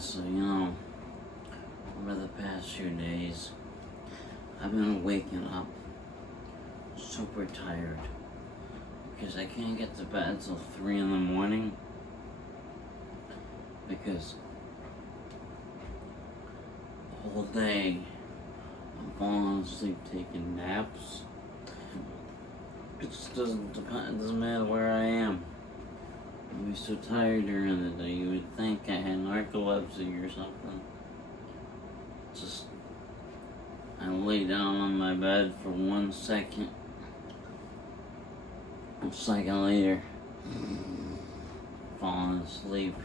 so over the past few days, I've been waking up super tired because I can't get to bed till 3 in the morning because the whole day I'm falling asleep taking naps. It just doesn't depend, it doesn't matter where I am. I'm so tired during the day. You would think I had narcolepsy or something. Just, I lay down on my bed for 1 second. A second later, falling asleep.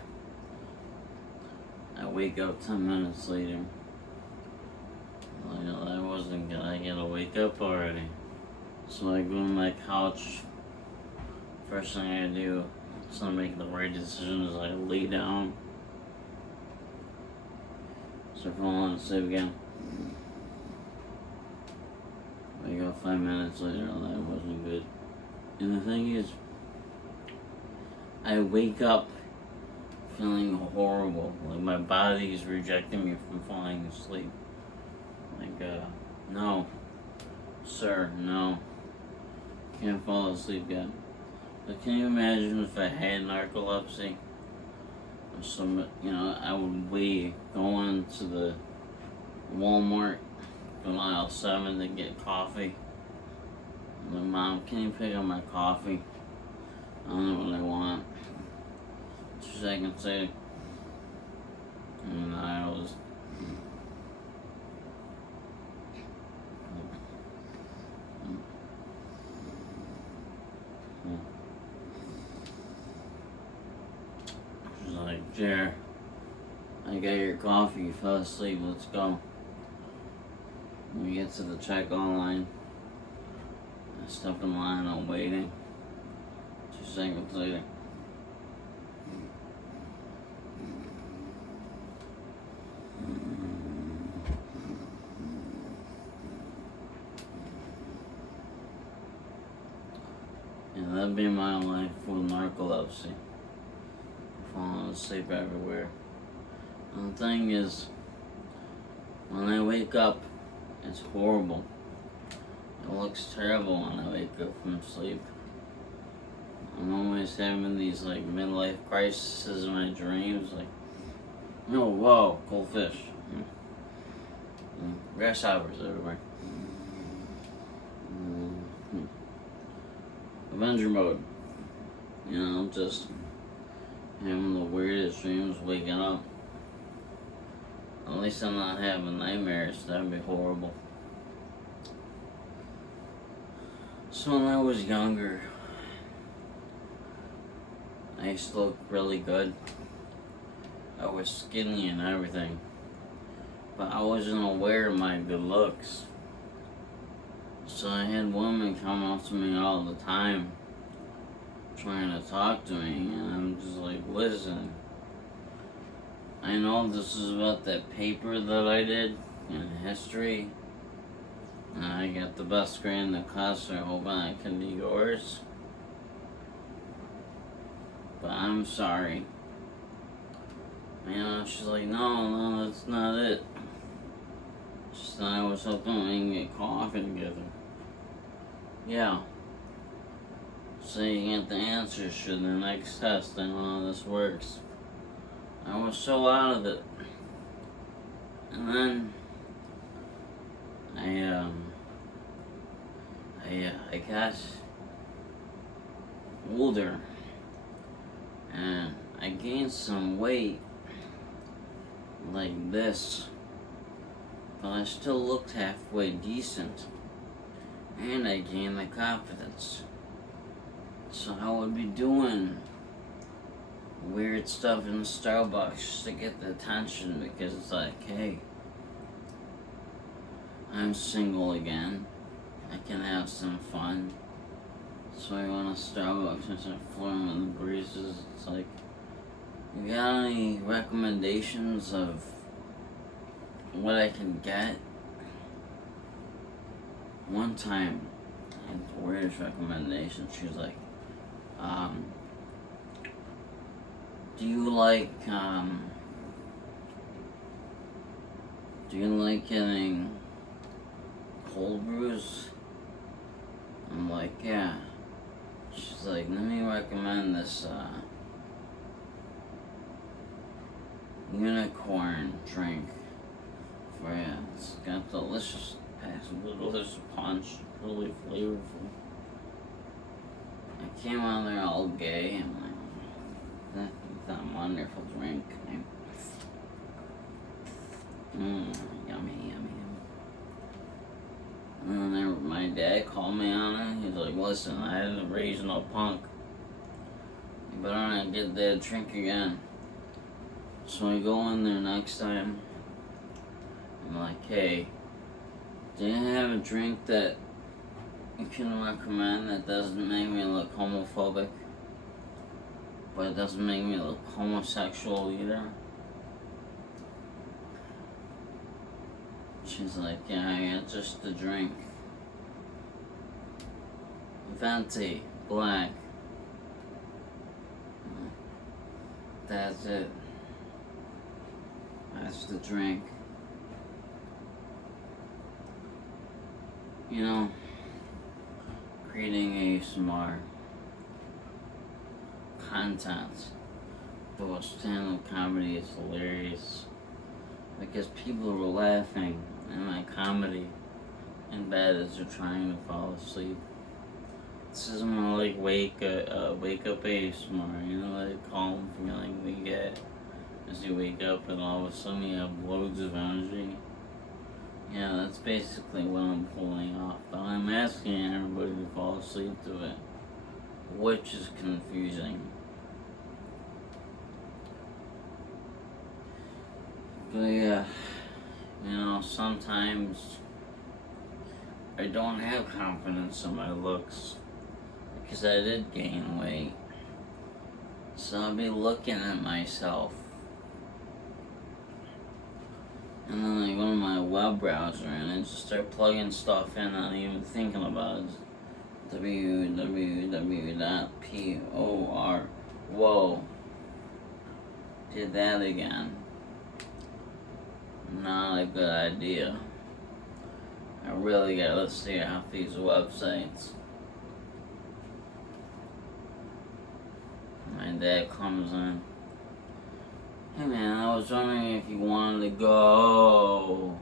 I wake up 10 minutes later. I wasn't good. I gotta wake up already. So I go to my couch. First thing I do, so I make the right decision, is I lay down. So falling asleep again. Wake up 5 minutes later, that wasn't good. And the thing is, I wake up feeling horrible. Like my body is rejecting me from falling asleep. No, sir, no. Can't fall asleep yet. But can you imagine if I had narcolepsy? I would be going to the Walmart, go to aisle 7 to get coffee. My mom, can you pick up my coffee? I don't know what I want. 2 seconds later, and I was. She's like, Jer, I got your coffee, you fell asleep, let's go. When we get to the checkout line, I step in line, I'm waiting. 2 seconds later. And that'd be my life with narcolepsy. Falling asleep everywhere. And the thing is, when I wake up, it's horrible. It looks terrible when I wake up from sleep. I'm always having these midlife crises in my dreams, whoa, cold fish. Grasshoppers everywhere. Avenger mode. Just having the weirdest dreams, waking up. At least I'm not having nightmares. That'd be horrible. So when I was younger, I used to look really good. I was skinny and everything. But I wasn't aware of my good looks. So I had women come up to me all the time, trying to talk to me, and I'm just like, listen, I know this is about that paper that I did in history, and I got the best grade in the class, so I'm hoping I can be yours. But I'm sorry. She's like, no, that's not it. She said I was hoping we can get coffee together. Yeah. So you get the answers for the next test. I know how this works. I was so out of it. And then I got older and I gained some weight like this, but I still looked halfway decent, and I gained the confidence. So I would be doing weird stuff in Starbucks just to get the attention, because it's like, hey, I'm single again, I can have some fun. So I go to Starbucks and start flirting with the baristas. It's like, you got any recommendations of what I can get? One time, I had the weirdest recommendation. She was like, do you like do you like getting cold brews? I'm like, yeah. She's like, let me recommend this unicorn drink for you. It's got delicious punch, really flavorful. I came out there all gay. I'm like, that's a wonderful drink. Yummy, yummy, yummy. And then my dad called me on it. He's like, listen, I didn't raise no punk. You better not get that drink again. So I go in there next time. I'm like, hey, do you have a drink that you can recommend that doesn't make me look homophobic, but it doesn't make me look homosexual either? She's like, yeah, I got just the drink. Venti, black. That's it. That's the drink. You know, creating ASMR content for stand-up comedy is hilarious because people were laughing at my comedy in bed as they're trying to fall asleep. This is more like wake up ASMR, you know, that calm feeling we get as you wake up and all of a sudden you have loads of energy. Yeah, that's basically what I'm pulling off, but I'm asking everybody to fall asleep to it, which is confusing. But yeah, you know, sometimes I don't have confidence in my looks because I did gain weight. So I'll be looking at myself. And then I go to my web browser and I just start plugging stuff in, not even thinking about it. www.por. Whoa. Did that again. Not a good idea. I really gotta stay off these websites. My dad comes in. Hey man, I was wondering if you wanted to go.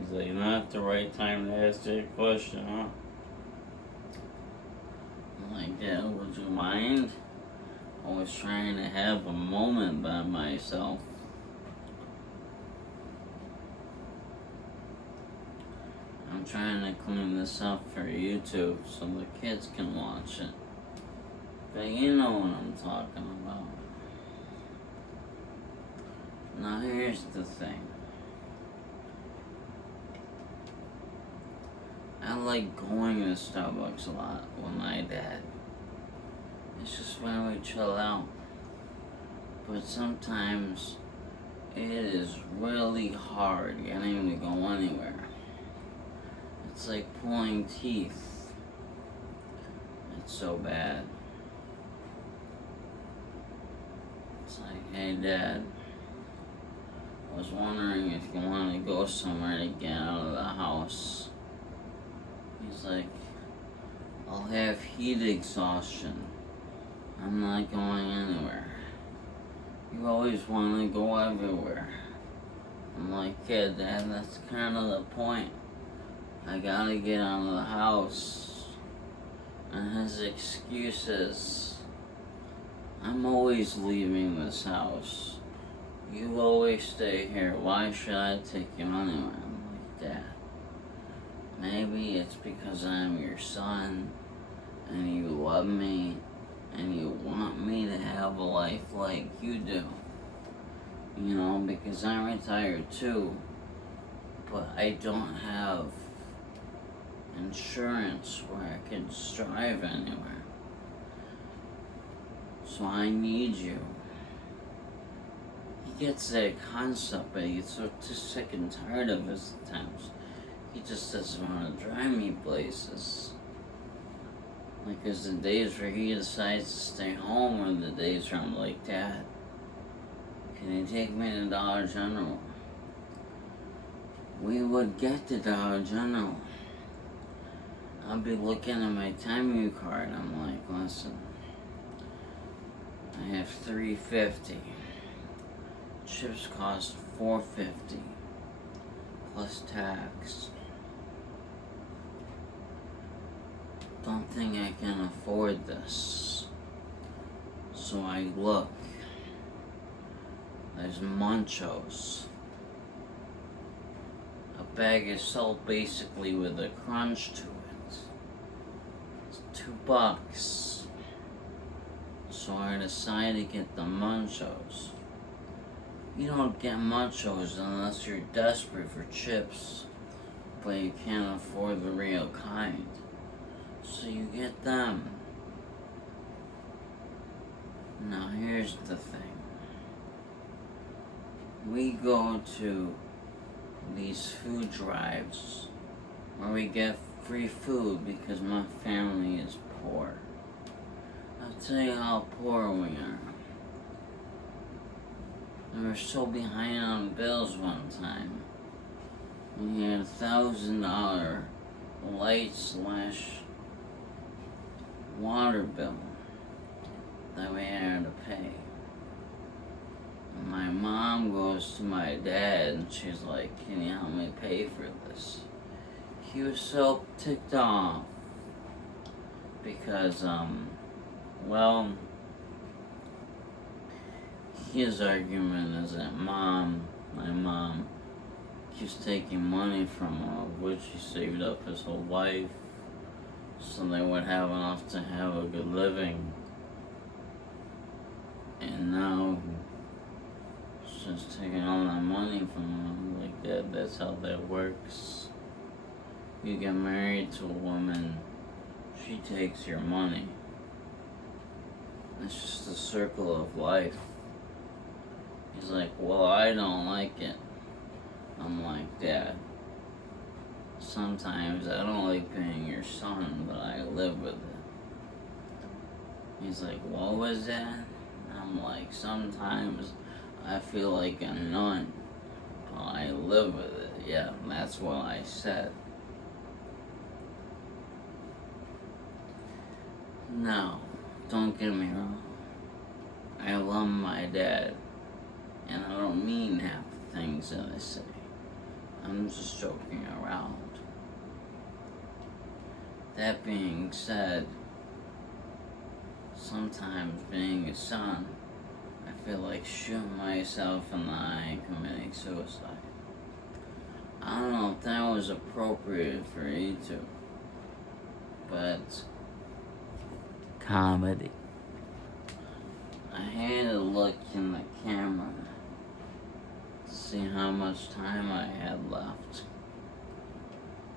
He's like, not the right time to ask that question, huh? I'm like, Dad, would you mind? I was trying to have a moment by myself. I'm trying to clean this up for YouTube so the kids can watch it. But you know what I'm talking about. Now here's the thing. I like going to Starbucks a lot with my dad. It's just when we chill out. But sometimes it is really hard getting to go anywhere. It's like pulling teeth. It's so bad. It's like, hey Dad, I was wondering if you want to go somewhere to get out of the house. He's like, I'll have heat exhaustion. I'm not going anywhere. You always want to go everywhere. I'm like, yeah, Dad, that's kind of the point. I gotta get out of the house. And his excuses. I'm always leaving this house. You always stay here. Why should I take you anywhere? I'm like, Dad, maybe it's because I'm your son and you love me and you want me to have a life like you do. You know, because I'm retired too, but I don't have insurance where I can drive anywhere. So I need you. He gets that concept, but he gets so sick and tired of it at times. He just doesn't want to drive me places. Like, there's the days where he decides to stay home, or the days where I'm like, Dad, can you take me to Dollar General? We would get to Dollar General. I'll be looking at my time U card. I'm like, listen, I have $3.50. Chips cost $4.50 plus tax. Don't think I can afford this. So I look. There's Munchos. A bag of salt basically with a crunch to it. It's $2. So I decided to get the Munchos. You don't get Munchos unless you're desperate for chips, but you can't afford the real kind. So you get them. Now here's the thing. We go to these food drives where we get free food because my family is poor. I'll tell you how poor we are. We were so behind on bills one time. We had $1,000 light/water bill that we had to pay. And my mom goes to my dad and she's like, can you help me pay for this? He was so ticked off because, well, his argument is that my mom keeps taking money from which he saved up his whole life so they would have enough to have a good living. And now she's taking all that money from him. Like that's how that works. You get married to a woman, she takes your money. It's just a circle of life. He's like, well, I don't like it. I'm like, Dad, sometimes I don't like being your son, but I live with it. He's like, what was that? I'm like, sometimes I feel like a nun, but I live with it. Yeah, that's what I said. Now, don't get me wrong. I love my dad, and I don't mean half the things that I say. I'm just joking around. That being said, sometimes being a son, I feel like shooting myself in the eye and committing suicide. I don't know if that was appropriate for YouTube, but comedy. I had to look in the camera to see how much time I had left.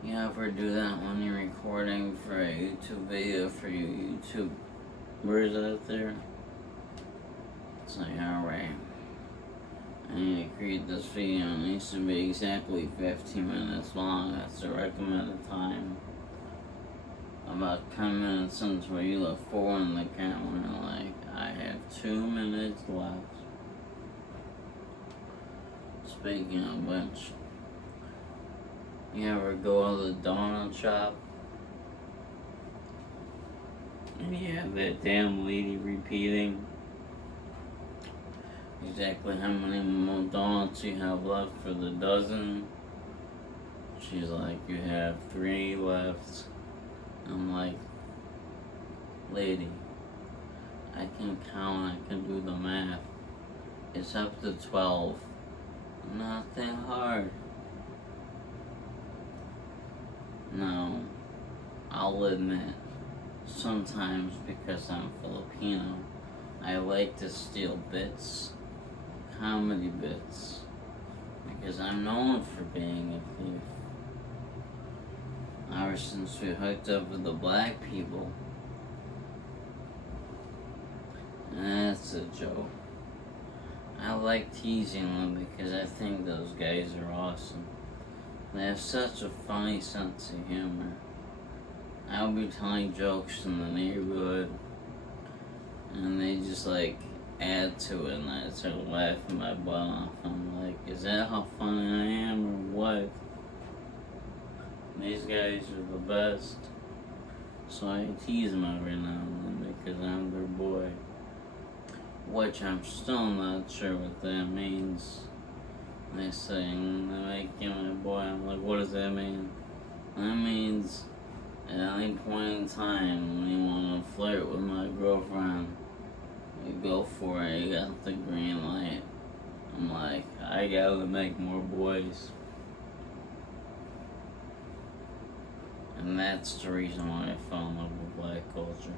You ever do that when you're recording for a YouTube video for you YouTubers out there? It's like, alright, I need to create this video. It needs to be exactly 15 minutes long. That's the recommended time. About 10 minutes into it, you look forward in the camera and like, I have 2 minutes left. Speaking of which, you ever go to the donut shop and you have that damn lady repeating exactly how many more donuts you have left for the dozen? She's like, you have 3 left. I'm like, lady, I can count, I can do the math. It's up to 12. Not that hard. No, I'll admit, sometimes because I'm Filipino, I like to steal bits, comedy bits, because I'm known for being a thief. Ever since we hooked up with the black people. That's a joke. I like teasing them because I think those guys are awesome. They have such a funny sense of humor. I'll be telling jokes in the neighborhood and they just like add to it, and I start laughing my butt off. I'm like, is that how funny I am, or what? These guys are the best. So I tease them every now and then because I'm their boy. Which I'm still not sure what that means. They say, they make you my boy. I'm like, what does that mean? That means at any point in time when you want to flirt with my girlfriend, you go for it. You got the green light. I'm like, I gotta make more boys. And that's the reason why I fell in love with black culture.